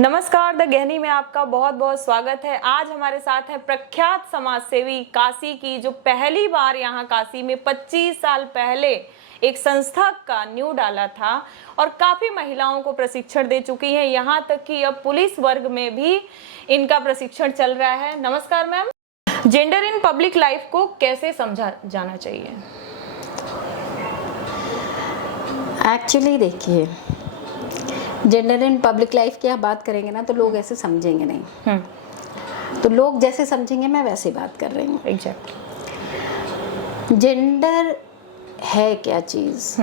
नमस्कार, द गहनी में आपका बहुत बहुत स्वागत है। आज हमारे साथ है प्रख्यात समाज सेवी काशी की, जो पहली बार यहाँ काशी में 25 साल पहले एक संस्था का न्यू डाला था और काफी महिलाओं को प्रशिक्षण दे चुकी हैं। यहाँ तक कि अब पुलिस वर्ग में भी इनका प्रशिक्षण चल रहा है। नमस्कार ma'am. Gender in public life को कैसे समझा जाना चाहिए? एक्चुअली देखिए, जेंडर इन पब्लिक लाइफ की आप बात करेंगे ना तो लोग ऐसे समझेंगे नहीं। तो लोग जैसे समझेंगे मैं वैसे बात कर रही हूँ। एग्जैक्ट। जेंडर है क्या चीज़?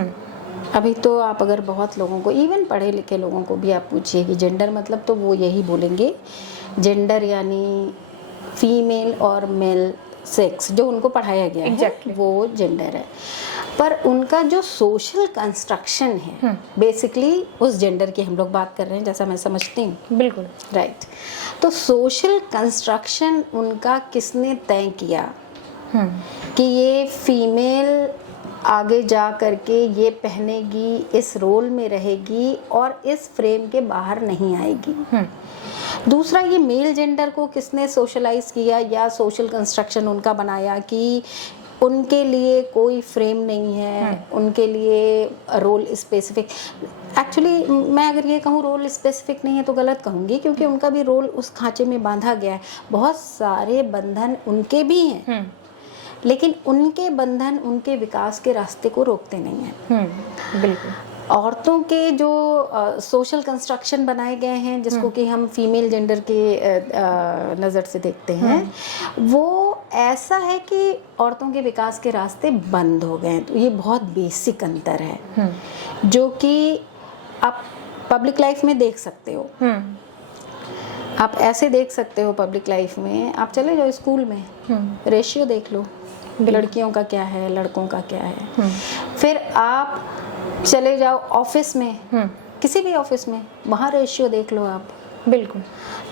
अभी तो आप अगर बहुत लोगों को, इवन पढ़े लिखे लोगों को भी आप पूछिए कि जेंडर मतलब, तो वो यही बोलेंगे जेंडर यानी फीमेल और मेल सेक्स, जो उनको पढ़ाया गया है वो जेंडर है। पर उनका जो सोशल कंस्ट्रक्शन है, बेसिकली उस जेंडर की हम लोग बात कर रहे हैं, जैसा मैं समझती हूँ। बिल्कुल राइट। तो सोशल कंस्ट्रक्शन उनका किसने तय किया कि ये फीमेल आगे जा करके ये पहनेगी, इस रोल में रहेगी और इस फ्रेम के बाहर नहीं आएगी। दूसरा, ये मेल जेंडर को किसने सोशलाइज किया या सोशल कंस्ट्रक्शन उनका बनाया कि उनके लिए कोई फ्रेम नहीं है, उनके लिए रोल स्पेसिफिक। एक्चुअली मैं अगर ये कहूँ रोल स्पेसिफिक नहीं है तो गलत कहूँगी, क्योंकि उनका भी रोल उस खांचे में बांधा गया है। बहुत सारे बंधन उनके भी हैं, लेकिन उनके बंधन उनके विकास के रास्ते को रोकते नहीं हैं। बिल्कुल। औरतों के जो सोशल कंस्ट्रक्शन बनाए गए हैं, जिसको कि हम फीमेल जेंडर के नज़र से देखते हैं, वो ऐसा है कि औरतों के विकास के रास्ते बंद हो गए हैं। तो ये बहुत बेसिक अंतर है जो कि आप पब्लिक लाइफ में देख सकते हो। आप ऐसे देख सकते हो पब्लिक लाइफ में, आप चले जाओ स्कूल में, रेशियो देख लो, लड़कियों का क्या है, लड़कों का क्या है। फिर आप चले जाओ ऑफिस में, किसी भी ऑफिस में, वहाँ रेशियो देख लो आप। बिल्कुल।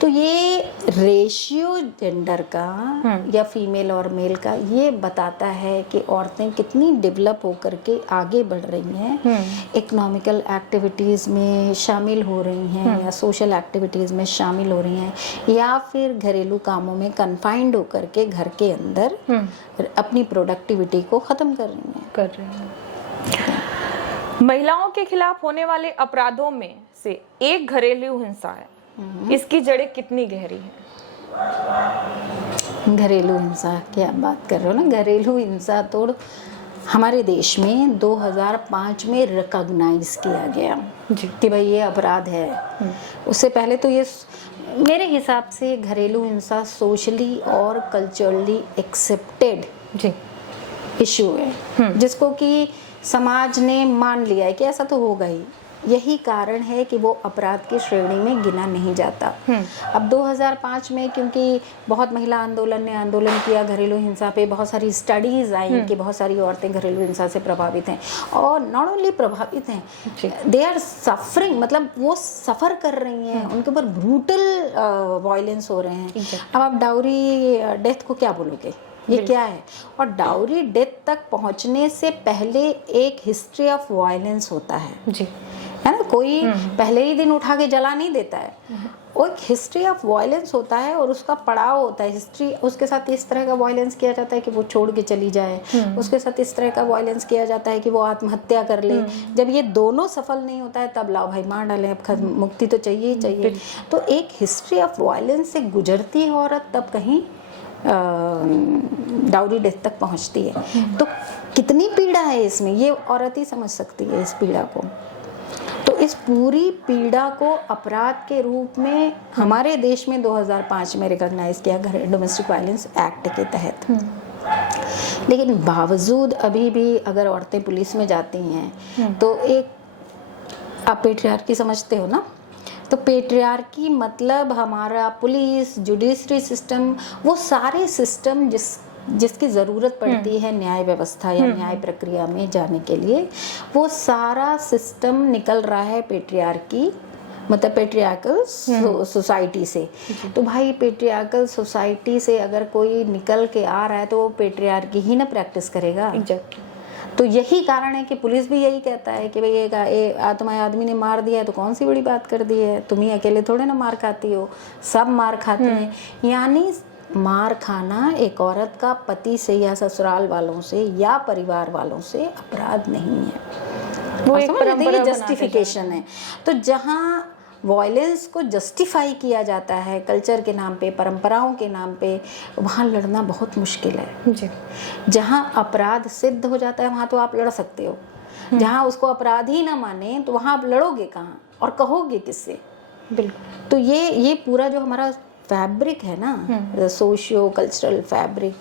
तो ये रेशियो जेंडर का या फीमेल और मेल का ये बताता है कि औरतें कितनी डेवलप होकर के आगे बढ़ रही हैं, इकोनॉमिकल एक्टिविटीज़ में शामिल हो रही हैं या सोशल एक्टिविटीज़ में शामिल हो रही हैं, या फिर घरेलू कामों में कन्फाइंड होकर के घर के अंदर अपनी प्रोडक्टिविटी को ख़त्म कर रही हैं। महिलाओं के खिलाफ होने वाले अपराधों में से एक घरेलू हिंसा है। इसकी जड़ें कितनी गहरी हैं? घरेलू हिंसा की आप बात कर रहे हो ना। घरेलू हिंसा तो हमारे देश में 2005 में रिकॉग्नाइज किया गया कि भाई ये अपराध है। उससे पहले तो ये मेरे हिसाब से घरेलू हिंसा सोशली और कल्चरली एक्सेप्टेड इशू है, जिसको कि समाज ने मान लिया है कि ऐसा तो होगा ही। यही कारण है कि वो अपराध की श्रेणी में गिना नहीं जाता। अब 2005 में क्योंकि बहुत महिला आंदोलन ने आंदोलन किया घरेलू हिंसा पे, बहुत सारी स्टडीज़ आई कि बहुत सारी औरतें घरेलू हिंसा से प्रभावित हैं, और नॉट ओनली प्रभावित हैं, दे आर सफरिंग, मतलब वो सफ़र कर रही हैं, उनके ऊपर ब्रूटल वायलेंस हो रहे हैं। अब आप डाउरी डेथ को क्या बोलोगे, ये क्या है? और डाउरी डेथ तक पहुंचने से पहले एक हिस्ट्री ऑफ वायलेंस होता है है ना। कोई पहले ही दिन उठा के जला नहीं देता है, वो एक हिस्ट्री ऑफ वायलेंस होता है और उसका पड़ाव होता है। हिस्ट्री, उसके साथ इस तरह का वायलेंस किया जाता है कि वो छोड़ के चली जाए, उसके साथ इस तरह का वायलेंस किया जाता है कि वो आत्महत्या कर ले। जब ये दोनों सफल नहीं होता है तब लाओ भाई मार डालें, अब मुक्ति तो चाहिए ही चाहिए। तो एक हिस्ट्री ऑफ वायलेंस से गुजरती है औरत, तब कहीं डाउरी डेथ तक पहुंचती है। तो कितनी पीड़ा है इसमें, ये औरत ही समझ सकती है इस पीड़ा को। तो इस पूरी पीड़ा को अपराध के रूप में हमारे देश में 2005 में रिकॉग्नाइज किया डोमेस्टिक वायलेंस एक्ट के तहत। लेकिन बावजूद अभी भी अगर औरतें पुलिस में जाती हैं तो एक, आप पेट्रियार्की समझते हो ना, तो पेट्रियार्की मतलब हमारा पुलिस, जुडिशरी सिस्टम, वो सारे सिस्टम जिसकी ज़रूरत पड़ती है न्याय व्यवस्था या न्याय प्रक्रिया में जाने के लिए, वो सारा सिस्टम निकल रहा है पेट्रियार्की, मतलब पेट्रियार्कल सोसाइटी से। तो भाई पेट्रियार्कल सोसाइटी से अगर कोई निकल के आ रहा है तो वो पेट्रियार्की ही ना प्रैक्टिस करेगा। तो यही कारण है कि पुलिस भी यही कहता है कि भाई तुम्हारे आदमी ने मार दिया है तो कौन सी बड़ी बात कर दी है, तुम ही अकेले थोड़े ना मार खाती हो, सब मार खाते हैं। यानी मार खाना एक औरत का पति से या ससुराल वालों से या परिवार वालों से अपराध नहीं है, वो एक परंपरा जस्टिफिकेशन है। तो जहाँ वॉयलेंस को जस्टिफाई किया जाता है कल्चर के नाम पे, परंपराओं के नाम पे, वहाँ लड़ना बहुत मुश्किल है जी। जहाँ अपराध सिद्ध हो जाता है वहाँ तो आप लड़ सकते हो, जहाँ उसको अपराध ही ना माने तो वहाँ आप लड़ोगे कहाँ और कहोगे किससे? बिल्कुल। तो ये पूरा जो हमारा फैब्रिक है ना, सोशियो कल्चरल फैब्रिक,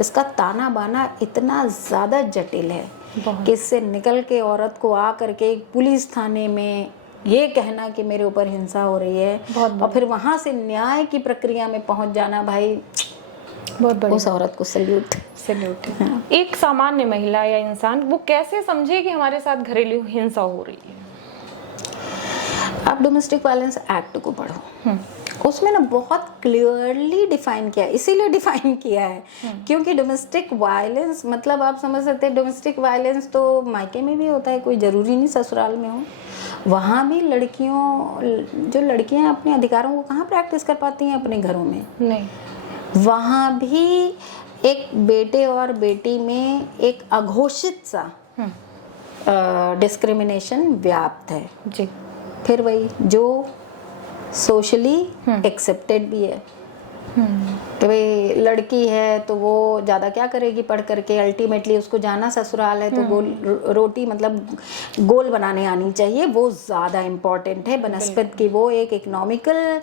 इसका ताना बाना इतना ज़्यादा जटिल है कि इससे निकल के औरत को आ करके एक पुलिस थाने में ये कहना कि मेरे ऊपर हिंसा हो रही है और फिर वहाँ से न्याय की प्रक्रिया में पहुँच जाना, भाई बहुत बड़ी उस औरत को सल्यूट। हाँ। एक सामान्य महिला या इंसान वो कैसे समझे कि हमारे साथ घरेलू हिंसा हो रही है? आप डोमेस्टिक वायलेंस एक्ट को पढ़ो, उसमें ना बहुत क्लियरली डिफाइन किया है, इसीलिए डिफाइन किया है क्योंकि डोमेस्टिक वायलेंस मतलब आप समझ सकते हैं डोमेस्टिक वायलेंस तो मायके में भी होता है, कोई ज़रूरी नहीं ससुराल में हो। वहाँ भी लड़कियां अपने अधिकारों को कहाँ प्रैक्टिस कर पाती हैं? अपने घरों में नहीं। वहाँ भी एक बेटे और बेटी में एक अघोषित सा डिस्क्रिमिनेशन व्याप्त है जी। फिर वही जो सोशली एक्सेप्टेड भी है कि भाई लड़की है तो वो ज़्यादा क्या करेगी पढ़ करके, अल्टीमेटली उसको जाना ससुराल है तो रोटी मतलब गोल बनाने आनी चाहिए, वो ज़्यादा इम्पॉर्टेंट है बनस्पत की। वो एक इकोनॉमिकल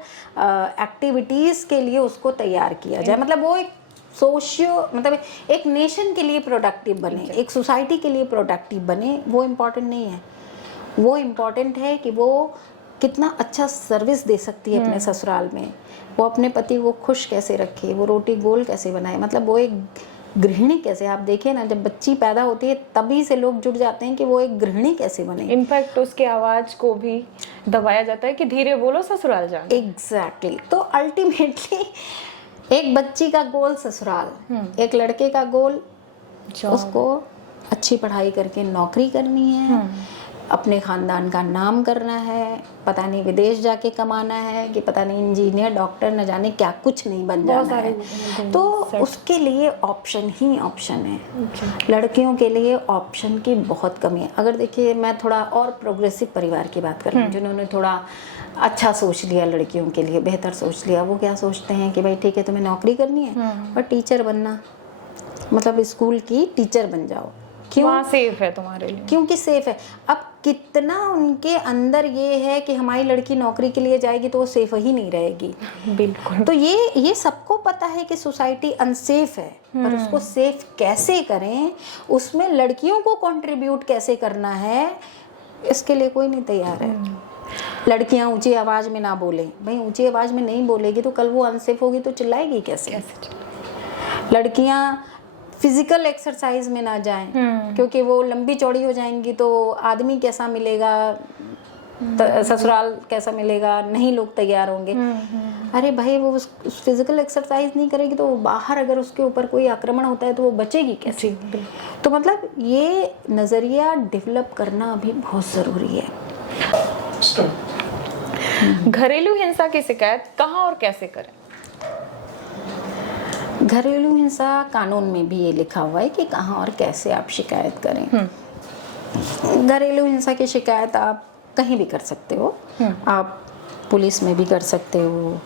एक्टिविटीज़ के लिए उसको तैयार किया जाए, मतलब वो एक सोशियो मतलब एक नेशन के लिए प्रोडक्टिव बने, एक सोसाइटी के लिए प्रोडक्टिव बने, वो इम्पॉर्टेंट नहीं है। वो इम्पॉर्टेंट है कि वो कितना अच्छा सर्विस दे सकती है अपने ससुराल में, वो अपने पति को खुश कैसे रखे, वो रोटी गोल कैसे बनाए, मतलब वो एक गृहिणी कैसे। आप देखें ना, जब बच्ची पैदा होती है तभी से लोग जुड़ जाते हैं कि वो एक गृहिणी कैसे बने। इनफैक्ट उसके आवाज को भी दबाया जाता है कि धीरे बोलो ससुराल जाना। एग्जैक्टली। तो अल्टीमेटली एक बच्ची का गोल ससुराल, एक लड़के का गोल उसको अच्छी पढ़ाई करके नौकरी करनी है, अपने खानदान का नाम करना है, पता नहीं विदेश जाके कमाना है कि पता नहीं इंजीनियर डॉक्टर न जाने क्या कुछ नहीं बन जाना है। तो उसके लिए ऑप्शन ही ऑप्शन है। लड़कियों के लिए ऑप्शन की बहुत कमी है। अगर देखिए मैं थोड़ा और प्रोग्रेसिव परिवार की बात कर रही हूँ जिन्होंने थोड़ा अच्छा सोच लिया, लड़कियों के लिए बेहतर सोच लिया। वो क्या सोचते हैं कि भाई ठीक है तुम्हें नौकरी करनी है पर टीचर बनना, मतलब स्कूल की टीचर बन जाओ। क्यों? वहाँ सेफ है तुम्हारे लिए, क्योंकि सेफ है। अब कितना उनके अंदर ये है कि हमारी लड़की नौकरी के लिए जाएगी तो वो सेफ ही नहीं रहेगी। बिल्कुल। तो ये सबको पता है कि सोसाइटी अनसेफ है, पर उसको सेफ कैसे करें, उसमें लड़कियों को कंट्रीब्यूट कैसे करना है, इसके लिए कोई नहीं तैयार है। लड़कियां ऊंची आवाज में ना बोले, भाई ऊंची आवाज में नहीं बोलेगी तो कल वो अनसेफ होगी तो चिल्लाएगी कैसे? लड़कियां फिजिकल एक्सरसाइज में ना जाएं क्योंकि वो लंबी चौड़ी हो जाएंगी तो आदमी कैसा मिलेगा, ससुराल कैसा मिलेगा, नहीं लोग तैयार होंगे। अरे भाई वो फिजिकल एक्सरसाइज नहीं करेगी तो बाहर अगर उसके ऊपर कोई आक्रमण होता है तो वो बचेगी कैसे? तो मतलब ये नज़रिया डेवलप करना अभी बहुत ज़रूरी है। घरेलू हिंसा की शिकायत कहाँ और कैसे करें? घरेलू हिंसा कानून में भी ये लिखा हुआ है कि कहाँ और कैसे आप शिकायत करें। घरेलू हिंसा की शिकायत आप कहीं भी कर सकते हो, आप पुलिस में भी कर सकते हो।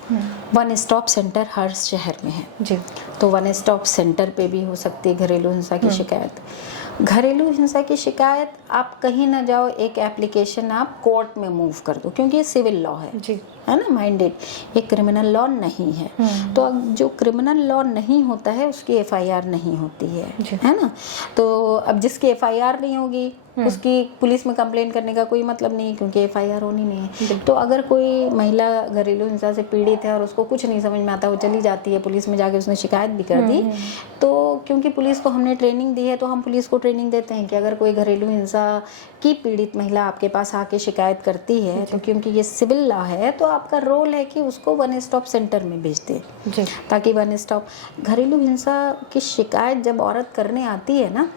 वन स्टॉप सेंटर हर शहर में है जी, तो वन स्टॉप सेंटर पे भी हो सकती है घरेलू हिंसा की शिकायत। घरेलू हिंसा की शिकायत आप कहीं ना जाओ, एक एप्लीकेशन आप कोर्ट में मूव कर दो क्योंकि ये सिविल लॉ है जी, है ना, माइंडेड। ये क्रिमिनल लॉ नहीं है। तो जो क्रिमिनल लॉ नहीं होता है उसकी एफआईआर नहीं होती है ना। तो अब जिसकी एफआईआर नहीं होगी उसकी पुलिस में कंप्लेंट करने का कोई मतलब नहीं क्योंकि एफआईआर होनी नहीं है। तो अगर कोई महिला घरेलू हिंसा से पीड़ित है और उसको कुछ नहीं समझ में आता, वो चली जाती है पुलिस में, जाके उसने शिकायत भी कर दी, तो क्योंकि पुलिस को हमने ट्रेनिंग दी है तो हम पुलिस को ट्रेनिंग देते हैं कि अगर कोई घरेलू हिंसा की पीड़ित महिला आपके पास आके शिकायत करती है तो क्योंकि ये सिविल लॉ है तो आपका रोल है कि उसको वन स्टॉप सेंटर में भेज दें, ताकि वन स्टॉप। घरेलू हिंसा की शिकायत जब औरत करने आती है ना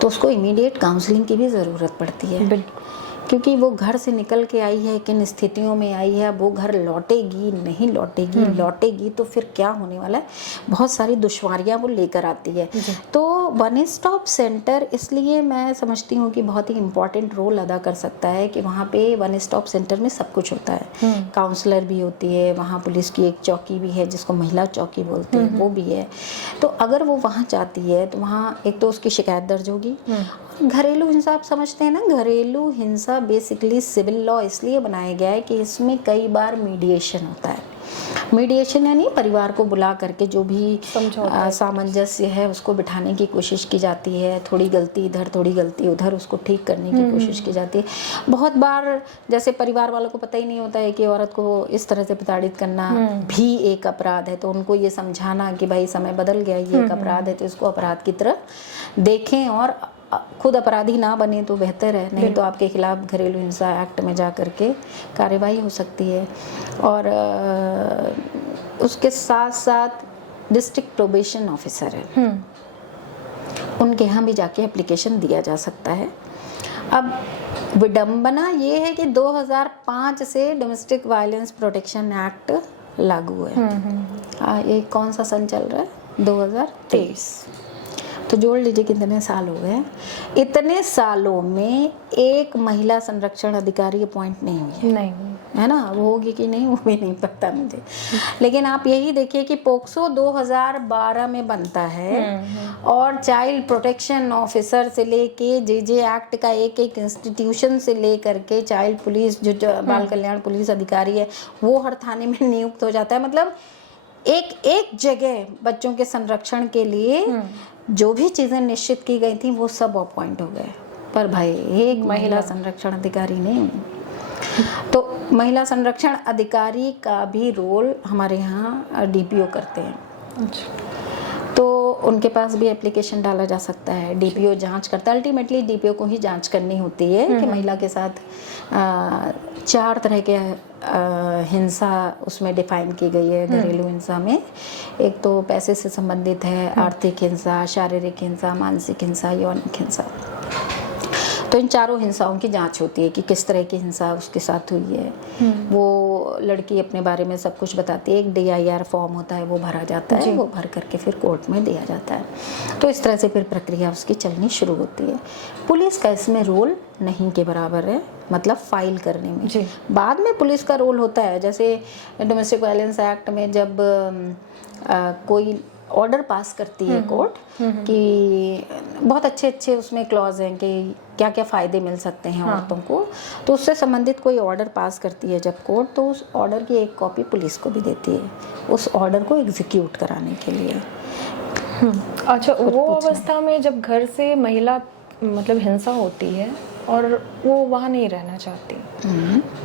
तो उसको इमीडिएट काउंसलिंग की भी ज़रूरत पड़ती है, क्योंकि वो घर से निकल के आई है, किन स्थितियों में आई है, वो घर लौटेगी नहीं लौटेगी, लौटेगी तो फिर क्या होने वाला है, बहुत सारी दुश्वारियां वो लेकर आती है। तो वन स्टॉप सेंटर इसलिए मैं समझती हूँ कि बहुत ही इम्पोर्टेंट रोल अदा कर सकता है कि वहाँ पे वन स्टॉप सेंटर में सब कुछ होता है। काउंसलर भी होती है, वहाँ पुलिस की एक चौकी भी है जिसको महिला चौकी बोलते हैं, वो भी है। तो अगर वो वहाँ जाती है तो वहाँ एक तो उसकी शिकायत दर्ज होगी। घरेलू हिंसा आप समझते हैं ना, घरेलू हिंसा बेसिकली सिविल लॉ इसलिए बनाया गया है कि इसमें कई बार मीडिएशन होता है। मीडिएशन यानी परिवार को बुला करके जो भी सामंजस्य है उसको बिठाने की कोशिश की जाती है, थोड़ी गलती इधर थोड़ी गलती उधर उसको ठीक करने की कोशिश की जाती है। बहुत बार जैसे परिवार वालों को पता ही नहीं होता है कि औरत को इस तरह से प्रताड़ित करना भी एक अपराध है, तो उनको ये समझाना कि भाई समय बदल गया, ये एक अपराध है, तो इसको अपराध की तरह देखें और खुद अपराधी ना बने तो बेहतर है, नहीं तो आपके खिलाफ घरेलू हिंसा एक्ट में जा करके कार्रवाई हो सकती है। और उसके साथ साथ डिस्ट्रिक्ट प्रोबेशन ऑफिसर है, उनके यहाँ भी जाके एप्लीकेशन दिया जा सकता है। अब विडंबना ये है कि 2005 से डोमेस्टिक वायलेंस प्रोटेक्शन एक्ट लागू है। ये कौन सा सन चल रहा है? 2023। तो जोड़ लीजिए कितने साल हो गए। इतने सालों में एक महिला संरक्षण अधिकारी अपॉइंट नहीं हुई है, नहीं है ना। वो होगी कि नहीं वो भी नहीं पता मुझे, लेकिन आप यही देखिए कि पोक्सो 2012 में बनता है और चाइल्ड प्रोटेक्शन ऑफिसर से लेके जे एक्ट का एक एक इंस्टीट्यूशन से ले करके चाइल्ड पुलिस जो बाल कल्याण पुलिस अधिकारी है वो हर थाने में नियुक्त हो जाता है। मतलब एक एक जगह बच्चों के संरक्षण के लिए जो भी चीज़ें निश्चित की गई थी वो सब अपॉइंट हो गए, पर भाई एक महिला संरक्षण अधिकारी नहीं। तो महिला संरक्षण अधिकारी का भी रोल हमारे यहाँ डीपीओ करते हैं। तो उनके पास भी एप्लीकेशन डाला जा सकता है, डीपीओ जांच करता है। अल्टीमेटली डीपीओ को ही जांच करनी होती है कि महिला के साथ 4 तरह के हिंसा उसमें डिफाइन की गई है घरेलू हिंसा में। एक तो पैसे से संबंधित है, आर्थिक हिंसा, शारीरिक हिंसा, मानसिक हिंसा, यौनिक हिंसा। तो इन चारों हिंसाओं की जांच होती है कि किस तरह की हिंसा उसके साथ हुई है। वो लड़की अपने बारे में सब कुछ बताती है, एक DIR फॉर्म होता है वो भरा जाता है, वो भर करके फिर कोर्ट में दिया जाता है। तो इस तरह से फिर प्रक्रिया उसकी चलनी शुरू होती है। पुलिस का इसमें रोल नहीं के बराबर है, मतलब फाइल करने में। बाद में पुलिस का रोल होता है, जैसे डोमेस्टिक वायलेंस एक्ट में जब कोई ऑर्डर पास करती है कोर्ट कि बहुत अच्छे उसमें क्लॉज हैं कि क्या क्या फ़ायदे मिल सकते हैं औरतों को, तो उससे संबंधित कोई ऑर्डर पास करती है जब कोर्ट, तो उस ऑर्डर की एक कॉपी पुलिस को भी देती है उस ऑर्डर को एग्जीक्यूट कराने के लिए। अच्छा, वो अवस्था में जब घर से महिला मतलब हिंसा होती है और वो वहाँ नहीं रहना चाहती,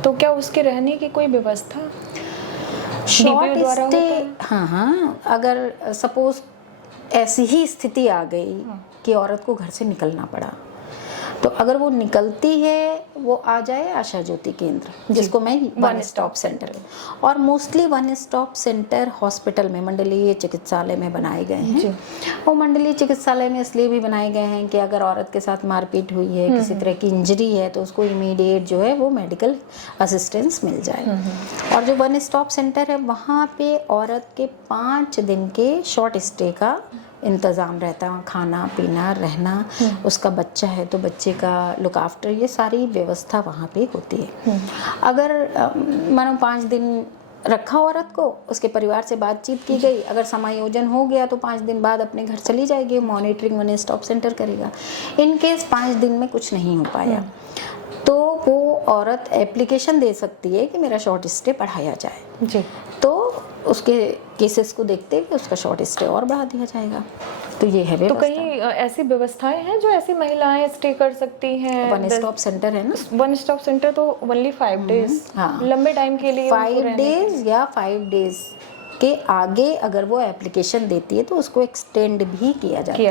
तो क्या उसके रहने की कोई व्यवस्था शॉर्ट स्टे? हाँ, अगर सपोज ऐसी ही स्थिति आ गई कि औरत को घर से निकलना पड़ा, तो अगर वो निकलती है वो आ जाए आशा ज्योति केंद्र, जिसको मैं वन स्टॉप सेंटर, और mostly one stop centre hospital में, मंडलीय चिकित्सालय में बनाए गए हैं। वो मंडलीय चिकित्सालय में इसलिए भी बनाए गए हैं कि अगर औरत के साथ मारपीट हुई है, किसी तरह की इंजरी है, तो उसको इमीडिएट जो है वो मेडिकल असिस्टेंस मिल जाए। और जो वन स्टॉप सेंटर है वहाँ पे औरत के 5 दिन के शॉर्ट स्टे का इंतज़ाम रहता है, खाना पीना रहना, उसका बच्चा है तो बच्चे का लुक आफ्टर, ये सारी व्यवस्था वहाँ पे होती है। अगर मानो 5 दिन रखा औरत को, उसके परिवार से बातचीत की गई, अगर समायोजन हो गया तो 5 दिन बाद अपने घर चली जाएगी, मॉनिटरिंग वन स्टॉप सेंटर करेगा। इन केस 5 दिन में कुछ नहीं हो पाया तो वो औरत एप्लीकेशन दे सकती है कि मेरा शॉर्ट स्टे बढ़ाया जाए। तो उसके केसेस को देखते हुए उसका शॉर्ट स्टे और बढ़ा दिया जाएगा। तो ये है व्यवस्था। तो कहीं ऐसी व्यवस्थाएं हैं जो ऐसी महिलाएं स्टे कर सकती हैं? वन स्टॉप सेंटर है ना, वन स्टॉप सेंटर तो ओनली 5 डेज, लंबे टाइम के लिए 5 डेज या 5 डेज के आगे अगर वो एप्लीकेशन देती है तो उसको एक्सटेंड भी किया जाता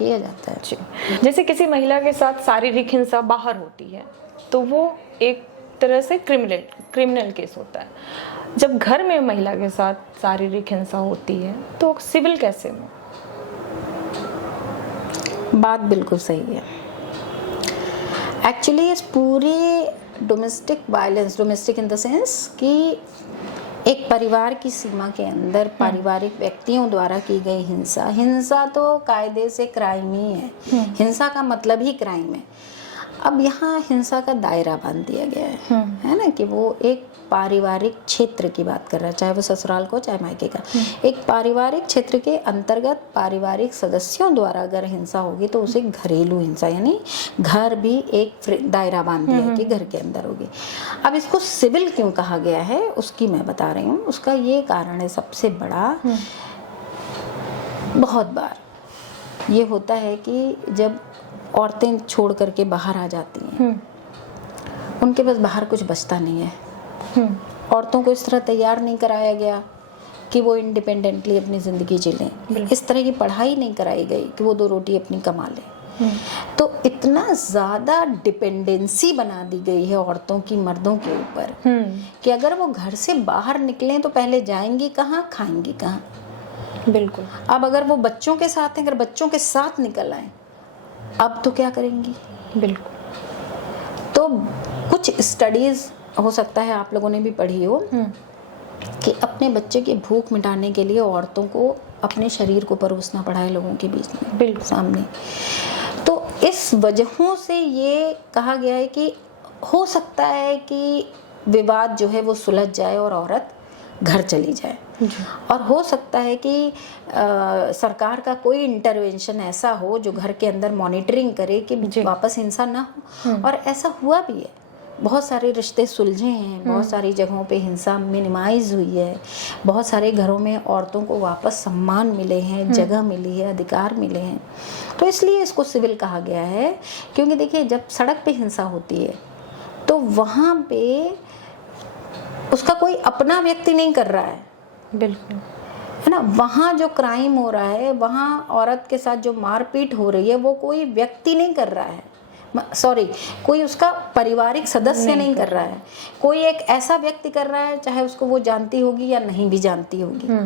है। जैसे किसी महिला के साथ शारीरिक हिंसा बाहर होती है तो वो एक तरह से क्रिमिनल केस होता है। जब घर में महिला के साथ शारीरिक हिंसा होती है तो सिविल कैसे में? बात बिल्कुल सही है। एक्चुअली इस पूरे domestic violence, domestic in the sense कि एक परिवार की सीमा के अंदर पारिवारिक व्यक्तियों द्वारा की गई हिंसा, हिंसा तो कायदे से क्राइम ही है, हिंसा का मतलब ही क्राइम है। अब यहाँ हिंसा का दायरा बांध दिया गया है ना, कि वो एक पारिवारिक क्षेत्र की बात कर रहा है, चाहे वो ससुराल को चाहे मायके का, एक पारिवारिक क्षेत्र के अंतर्गत पारिवारिक सदस्यों द्वारा अगर हिंसा होगी तो उसे घरेलू हिंसा, यानी घर भी एक दायरा बांध दिया कि घर के अंदर होगी। अब इसको सिविल क्यों कहा गया है उसकी मैं बता रही हूँ। उसका ये कारण है सबसे बड़ा, बहुत बार ये होता है कि जब औरतें छोड़ करके बाहर आ जाती हैं, उनके पास बाहर कुछ बचता नहीं है। औरतों को इस तरह तैयार नहीं कराया गया कि वो इंडिपेंडेंटली अपनी ज़िंदगी जिलें, इस तरह की पढ़ाई नहीं कराई गई कि वो 2 रोटी अपनी कमा लें। तो इतना ज़्यादा डिपेंडेंसी बना दी गई है औरतों की मर्दों के ऊपर कि अगर वो घर से बाहर निकलें तो पहले जाएंगी कहाँ, खाएंगी कहाँ। बिल्कुल। अब अगर वो बच्चों के साथ हैं, अगर बच्चों के साथ निकल आए अब तो क्या करेंगी। बिल्कुल। तो कुछ स्टडीज हो सकता है आप लोगों ने भी पढ़ी हो कि अपने बच्चे की भूख मिटाने के लिए औरतों को अपने शरीर को परोसना पड़ा है लोगों के बीच में, बिल्कुल सामने। तो इस वजहों से ये कहा गया है कि हो सकता है कि विवाद जो है वो सुलझ जाए और औरत घर चली जाए, और हो सकता है कि सरकार का कोई इंटरवेंशन ऐसा हो जो घर के अंदर मॉनिटरिंग करे कि वापस हिंसा ना हो। और ऐसा हुआ भी है, बहुत सारे रिश्ते सुलझे हैं, बहुत सारी जगहों पे हिंसा मिनिमाइज हुई है, बहुत सारे घरों में औरतों को वापस सम्मान मिले हैं, जगह मिली है, अधिकार मिले हैं। तो इसलिए इसको सिविल कहा गया है, क्योंकि देखिए जब सड़क पे हिंसा होती है तो वहाँ पे उसका कोई अपना व्यक्ति नहीं कर रहा है, बिल्कुल, है ना। वहाँ जो क्राइम हो रहा है, वहाँ औरत के साथ जो मारपीट हो रही है वो कोई व्यक्ति नहीं कर रहा है, सॉरी, कोई उसका पारिवारिक सदस्य नहीं कर रहा है, कोई एक ऐसा व्यक्ति कर रहा है, चाहे उसको वो जानती होगी या नहीं भी जानती होगी,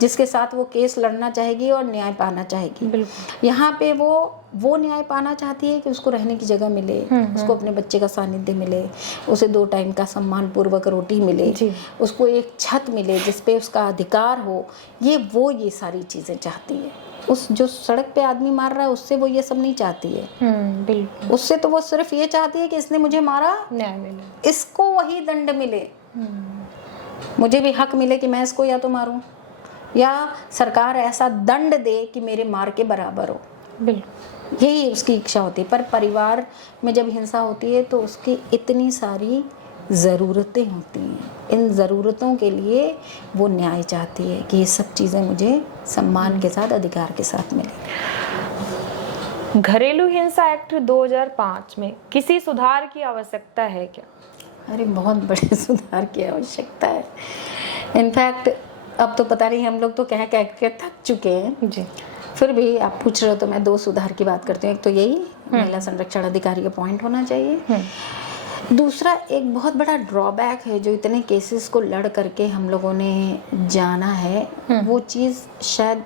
जिसके साथ वो केस लड़ना चाहेगी और न्याय पाना चाहेगी। यहाँ पे वो न्याय पाना चाहती है कि उसको रहने की जगह मिले, उसको अपने बच्चे का सानिध्य मिले, उसे 2 टाइम का सम्मान पूर्वक रोटी मिले, उसको एक छत मिले जिस पे उसका अधिकार हो। ये सारी चीज़ें चाहती है। उस जो सड़क पे आदमी मार रहा है उससे वो ये सब नहीं चाहती है, बिल्कुल। उससे तो वो सिर्फ ये चाहती है कि इसने मुझे मारा, न्याय मिले, इसको वही दंड मिले, मुझे भी हक मिले कि मैं इसको या तो मारूं या सरकार ऐसा दंड दे कि मेरे मार के बराबर हो। बिल्कुल, यही उसकी इच्छा होती है। पर परिवार में जब हिंसा होती है तो उसकी इतनी सारी ज़रूरतें होती हैं, इन ज़रूरतों के लिए वो न्याय चाहती है कि ये सब चीज़ें मुझे सम्मान के साथ, अधिकार के साथ मिले। घरेलू हिंसा एक्ट 2005 में किसी सुधार की आवश्यकता है क्या? अरे बहुत बड़े सुधार की आवश्यकता है। इनफैक्ट अब तो पता नहीं, हम लोग तो कह के थक चुके हैं जी, फिर भी आप पूछ रहे हो तो मैं 2 सुधार की बात करती हूँ। एक तो यही महिला संरक्षण अधिकारी का पॉइंट होना चाहिए। दूसरा एक बहुत बड़ा ड्रॉबैक है जो इतने केसेस को लड़ करके हम लोगों ने जाना है, वो चीज़ शायद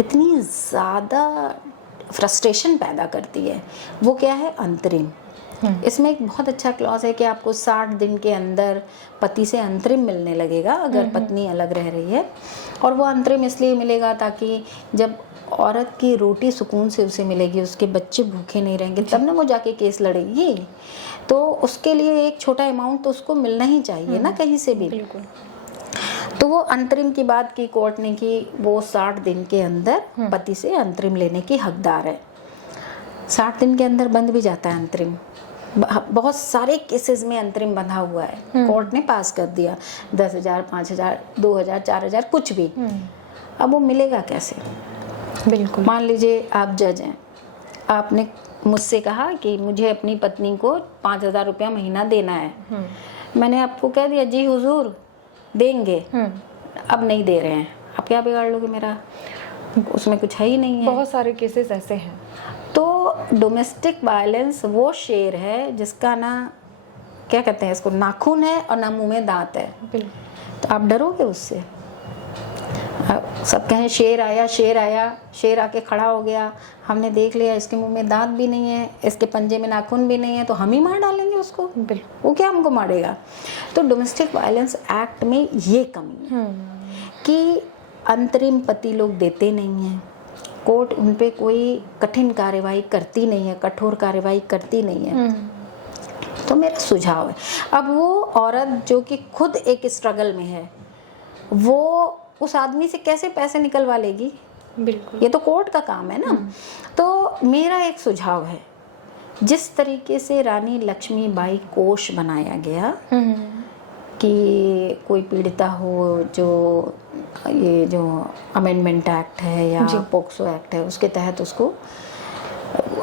इतनी ज़्यादा फ्रस्ट्रेशन पैदा करती है। वो क्या है? अंतरिम। इसमें एक बहुत अच्छा क्लॉज है कि आपको 60 दिन के अंदर पति से अंतरिम मिलने लगेगा अगर पत्नी अलग रह रही है। और वो अंतरिम इसलिए मिलेगा ताकि जब औरत की रोटी सुकून से उसे मिलेगी, उसके बच्चे भूखे नहीं रहेंगे, तब ना वो जाके केस लड़ेगी। तो उसके लिए एक छोटा अमाउंट तो उसको मिलना ही चाहिए ना कहीं से भी। बिल्कुल। तो वो अंतरिम की बात की कोर्ट ने कि वो 60 दिन के अंदर पति से अंतरिम लेने की हकदार है। 60 दिन के अंदर बंद भी जाता है अंतरिम, बहुत सारे केसेस में अंतरिम बंधा हुआ है, कोर्ट ने पास कर दिया 10,000, 5,000, 2,000, 4,000 कुछ भी। अब वो मिलेगा कैसे? बिल्कुल। मान लीजिए आप जज हैं, आपने मुझसे कहा कि मुझे अपनी पत्नी को 5,000 रुपया महीना देना है। मैंने आपको कह दिया जी हुजूर देंगे, अब नहीं दे रहे हैं, आप क्या बिगाड़ लोगे मेरा? उसमें कुछ है ही नहीं है। बहुत सारे केसेस ऐसे हैं। तो डोमेस्टिक वायलेंस वो शेर है जिसका ना क्या कहते हैं इसको, नाखून है और ना मुंह में दांत है। तो आप डरोगे उससे? सब कहें शेर आया, शेर आया, शेर आके खड़ा हो गया, हमने देख लिया इसके मुंह में दांत भी नहीं है, इसके पंजे में नाखून भी नहीं है, तो हम ही मार डालेंगे उसको, वो क्या हमको मारेगा। तो डोमेस्टिक वायलेंस एक्ट में ये कमी है कि अंतरिम पति लोग देते नहीं हैं, कोर्ट उन पे कोई कठिन कार्यवाही करती नहीं है, कठोर कार्यवाही करती नहीं है। तो मेरा सुझाव है, अब वो औरत जो कि खुद एक स्ट्रगल में है, वो उस आदमी से कैसे पैसे निकलवा लेगी? बिल्कुल, ये तो कोर्ट का काम है ना। तो मेरा एक सुझाव है, जिस तरीके से रानी लक्ष्मीबाई कोष बनाया गया कि कोई पीड़िता हो, जो ये जो अमेंडमेंट एक्ट है या पोक्सो एक्ट है उसके तहत उसको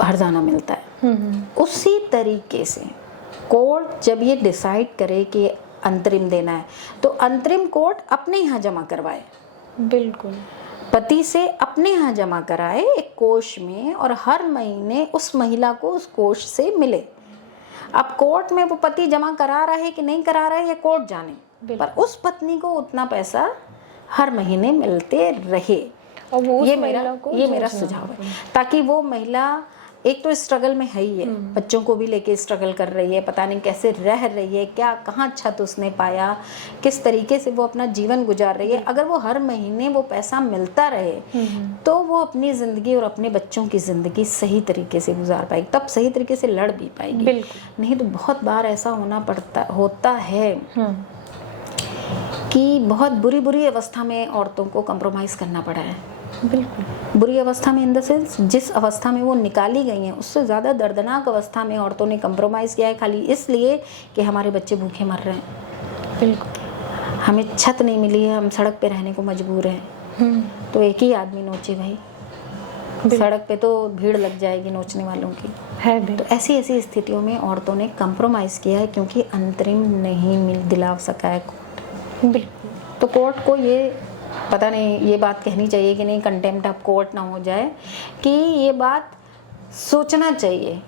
हर्जाना मिलता है, उसी तरीके से कोर्ट जब ये डिसाइड करे कि अंतरिम देना है तो अंतरिम कोर्ट अपने यहाँ जमा करवाए, बिल्कुल, पति से अपने यहाँ जमा कराए एक कोष में, और हर महीने उस महिला को उस कोष से मिले। अब कोर्ट में वो पति जमा करा रहा है कि नहीं करा रहा है ये कोर्ट जाने, पर उस पत्नी को उतना पैसा हर महीने मिलते रहे। और वो ये मेरा सुझाव है, ताकि वो महिला एक तो स्ट्रगल में है ही है, बच्चों को भी लेके स्ट्रगल कर रही है, पता नहीं कैसे रह रही है, क्या कहाँ छत उसने पाया, किस तरीके से वो अपना जीवन गुजार रही है। अगर वो हर महीने वो पैसा मिलता रहे तो वो अपनी ज़िंदगी और अपने बच्चों की ज़िंदगी सही तरीके से गुजार पाएगी, तब सही तरीके से लड़ भी पाएगी। नहीं तो बहुत बार ऐसा होता है कि बहुत बुरी अवस्था में औरतों को कंप्रोमाइज़ करना पड़ा है। बिल्कुल, बुरी अवस्था में इन द सेंस जिस अवस्था में वो निकाली गई हैं उससे ज़्यादा दर्दनाक अवस्था में औरतों ने कंप्रोमाइज़ किया है, खाली इसलिए कि हमारे बच्चे भूखे मर रहे हैं। बिल्कुल, हमें छत नहीं मिली है, हम सड़क पे रहने को मजबूर हैं। तो एक ही आदमी नोचे भाई, सड़क पे तो भीड़ लग जाएगी नोचने वालों की है। तो ऐसी स्थितियों में औरतों ने कंप्रोमाइज़ किया है क्योंकि अंतरिम नहीं दिला सका है कोर्ट। बिल्कुल, तो कोर्ट को ये पता नहीं ये बात कहनी चाहिए कि नहीं, कंटेम्प्ट ऑफ कोर्ट ना हो जाए, कि ये बात सोचना चाहिए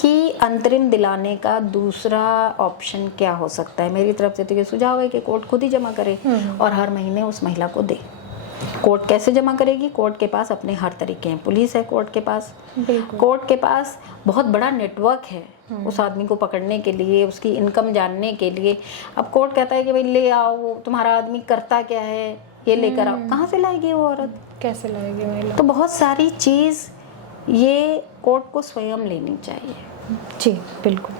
कि अंतरिम दिलाने का दूसरा ऑप्शन क्या हो सकता है। मेरी तरफ से तो ये सुझाव है कि कोर्ट खुद ही जमा करे और हर महीने उस महिला को दे। कोर्ट कैसे जमा करेगी? कोर्ट के पास अपने हर तरीके हैं, पुलिस है कोर्ट के पास, कोर्ट के पास बहुत बड़ा नेटवर्क है उस आदमी को पकड़ने के लिए, उसकी इनकम जानने के लिए। अब कोर्ट कहता है कि भाई ले आओ, तुम्हारा आदमी करता क्या है, ये लेकर आओ, कहाँ से लाएगी वो औरत, कैसे लाएगी महिला? तो बहुत सारी चीज़ ये कोर्ट को स्वयं लेनी चाहिए। जी बिल्कुल।